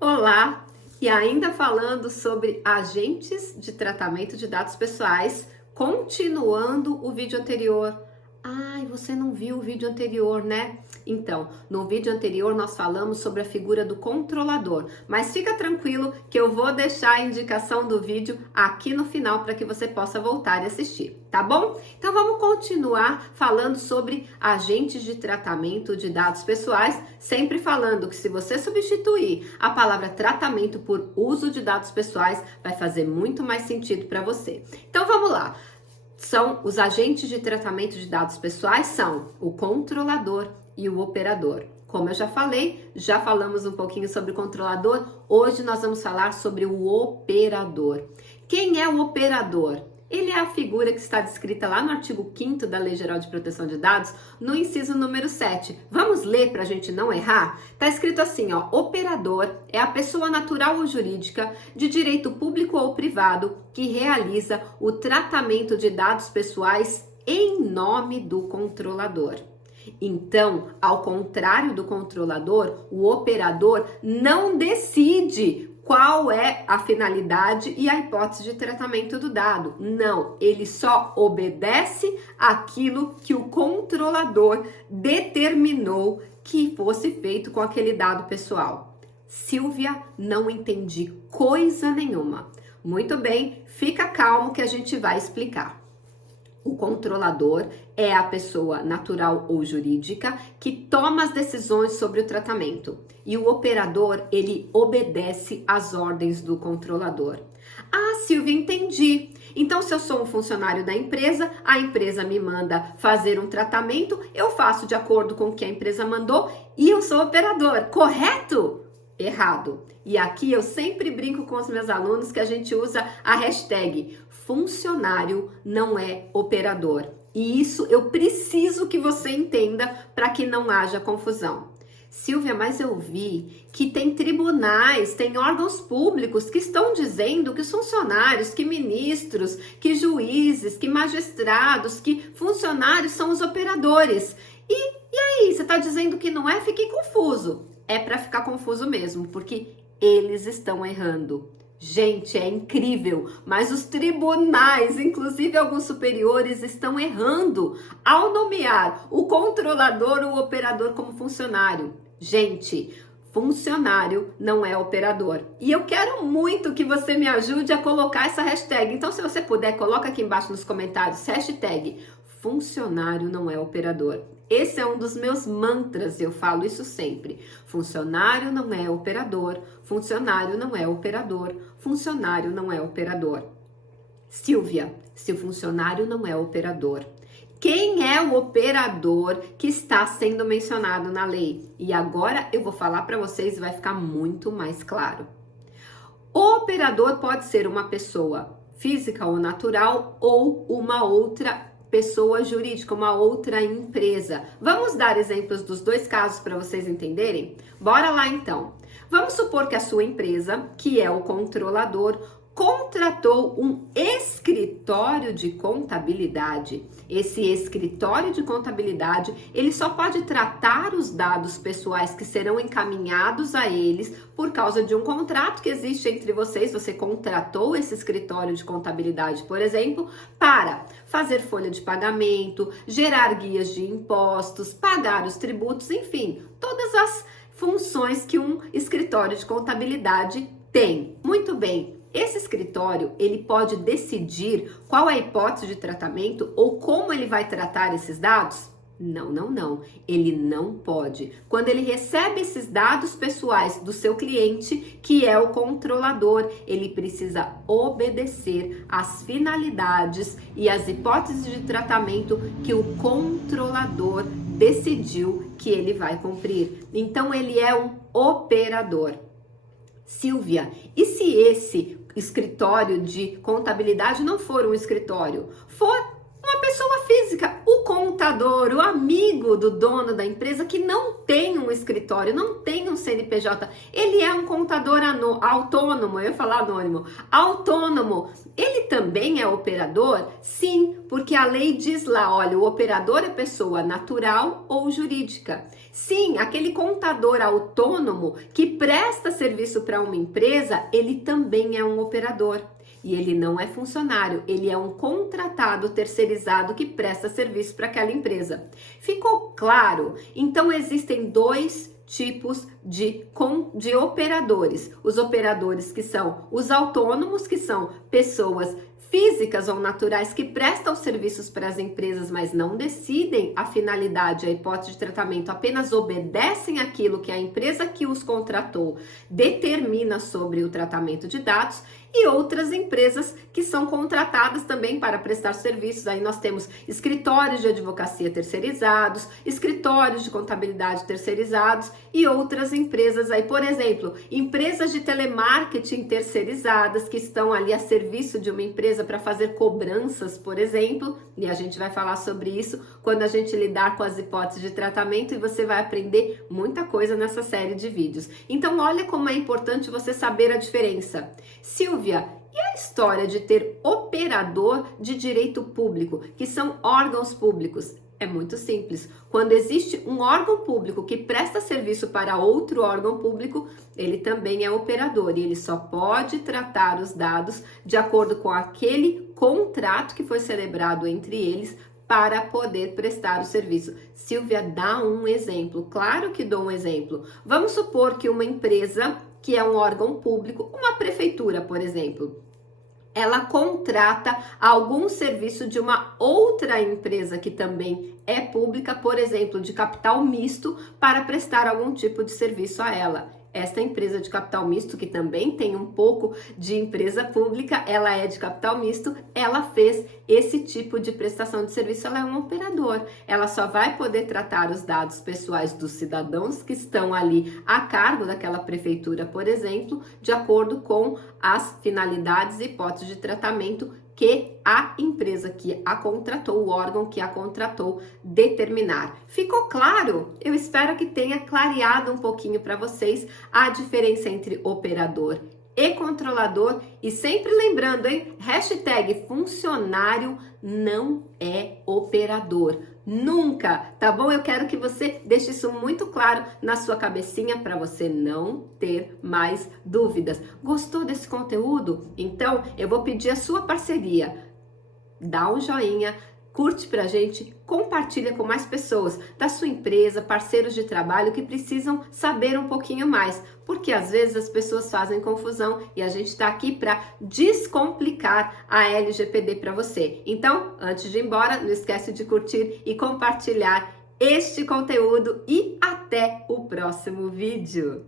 Olá! E ainda falando sobre agentes de tratamento de dados pessoais, continuando o vídeo anterior. Ai, você não viu o vídeo anterior, né? Então, no vídeo anterior nós falamos sobre a figura do controlador, mas fica tranquilo que eu vou deixar a indicação do vídeo aqui no final para que você possa voltar e assistir, tá bom? Então vamos continuar falando sobre agentes de tratamento de dados pessoais, sempre falando que se você substituir a palavra tratamento por uso de dados pessoais, vai fazer muito mais sentido para você. Então vamos lá. São os agentes de tratamento de dados pessoais, são o controlador e o operador. Como eu já falei, já falamos um pouquinho sobre o controlador, hoje nós vamos falar sobre o operador. Quem é o operador? Ele é a figura que está descrita lá no artigo 5º da Lei Geral de Proteção de Dados, no inciso número 7. Vamos ler para a gente não errar? Está escrito assim, ó, operador é a pessoa natural ou jurídica de direito público ou privado que realiza o tratamento de dados pessoais em nome do controlador. Então, ao contrário do controlador, o operador não decide qual é a finalidade e a hipótese de tratamento do dado. Não, ele só obedece aquilo que o controlador determinou que fosse feito com aquele dado pessoal. Silvia, não entendi coisa nenhuma. Muito bem, fica calmo que a gente vai explicar. O controlador é a pessoa natural ou jurídica que toma as decisões sobre o tratamento. E o operador, ele obedece às ordens do controlador. Ah, Silvia, entendi. Então, se eu sou um funcionário da empresa, a empresa me manda fazer um tratamento, eu faço de acordo com o que a empresa mandou e eu sou operador, correto? Errado. E aqui eu sempre brinco com os meus alunos que a gente usa a hashtag funcionário não é operador. E isso eu preciso que você entenda para que não haja confusão. Silvia, mas eu vi que tem tribunais, tem órgãos públicos que estão dizendo que os funcionários, que ministros, que juízes, que magistrados, que funcionários são os operadores. E aí, você está dizendo que não é? Fiquei confuso. É para ficar confuso mesmo, porque eles estão errando. Gente, é incrível, mas os tribunais, inclusive alguns superiores, estão errando ao nomear o controlador ou o operador como funcionário. Gente, funcionário não é operador. E eu quero muito que você me ajude a colocar essa hashtag. Então, se você puder, coloca aqui embaixo nos comentários, hashtag funcionário não é operador. Esse é um dos meus mantras, eu falo isso sempre. Funcionário não é operador, funcionário não é operador, funcionário não é operador. Silvia, se o funcionário não é operador, quem é o operador que está sendo mencionado na lei? E agora eu vou falar para vocês e vai ficar muito mais claro. O operador pode ser uma pessoa física ou natural ou uma outra pessoa jurídica, uma outra empresa. Vamos dar exemplos dos dois casos para vocês entenderem? Bora lá então. Vamos supor que a sua empresa, que é o controlador, contratou um escritório de contabilidade. Esse escritório de contabilidade, ele só pode tratar os dados pessoais que serão encaminhados a eles por causa de um contrato que existe entre vocês. Você contratou esse escritório de contabilidade, por exemplo, para fazer folha de pagamento, gerar guias de impostos, pagar os tributos, enfim, todas as funções que um escritório de contabilidade tem. Muito bem. Esse escritório, ele pode decidir qual é a hipótese de tratamento ou como ele vai tratar esses dados? Não, não, não. Ele não pode. Quando ele recebe esses dados pessoais do seu cliente, que é o controlador, ele precisa obedecer às finalidades e às hipóteses de tratamento que o controlador decidiu que ele vai cumprir. Então, ele é um operador. Silvia, e se esse escritório de contabilidade não for um escritório, for uma uma pessoa física, o contador, o amigo do dono da empresa que não tem um escritório, não tem um CNPJ, ele é um contador autônomo, eu ia falar anônimo, autônomo. Ele também é operador? Sim, porque a lei diz lá, olha, o operador é pessoa natural ou jurídica. Sim, aquele contador autônomo que presta serviço para uma empresa, ele também é um operador. E ele não é funcionário, ele é um contratado terceirizado que presta serviço para aquela empresa. Ficou claro? Então existem dois tipos de operadores. Os operadores que são os autônomos, que são pessoas físicas ou naturais que prestam serviços para as empresas, mas não decidem a finalidade, a hipótese de tratamento, apenas obedecem aquilo que a empresa que os contratou determina sobre o tratamento de dados, e outras empresas que são contratadas também para prestar serviços. Aí nós temos escritórios de advocacia terceirizados, escritórios de contabilidade terceirizados e outras empresas aí, por exemplo, empresas de telemarketing terceirizadas que estão ali a serviço de uma empresa para fazer cobranças, por exemplo, e a gente vai falar sobre isso quando a gente lidar com as hipóteses de tratamento, e você vai aprender muita coisa nessa série de vídeos. Então olha como é importante você saber a diferença. Silvia, e a história de ter operador de direito público, que são órgãos públicos? É muito simples. Quando existe um órgão público que presta serviço para outro órgão público, ele também é operador e ele só pode tratar os dados de acordo com aquele contrato que foi celebrado entre eles para poder prestar o serviço. Silvia, dá um exemplo. Claro que dou um exemplo. Vamos supor que uma empresa que é um órgão público, uma prefeitura, por exemplo, ela contrata algum serviço de uma outra empresa que também é pública, por exemplo, de capital misto, para prestar algum tipo de serviço a ela. Esta empresa de capital misto, que também tem um pouco de empresa pública, ela é de capital misto, ela fez esse tipo de prestação de serviço, ela é um operador. Ela só vai poder tratar os dados pessoais dos cidadãos que estão ali a cargo daquela prefeitura, por exemplo, de acordo com as finalidades e hipóteses de tratamento que a empresa que a contratou, o órgão que a contratou, determinar. Ficou claro? Eu espero que tenha clareado um pouquinho para vocês a diferença entre operador e controlador. E sempre lembrando, hein? Hashtag funcionário não é operador. Nunca, tá bom? Eu quero que você deixe isso muito claro na sua cabecinha para você não ter mais dúvidas. Gostou desse conteúdo? Então, eu vou pedir a sua parceria. Dá um joinha, curte pra gente, compartilha com mais pessoas da sua empresa, parceiros de trabalho que precisam saber um pouquinho mais, porque às vezes as pessoas fazem confusão e a gente está aqui para descomplicar a LGPD para você. Então, antes de ir embora, não esquece de curtir e compartilhar este conteúdo e até o próximo vídeo.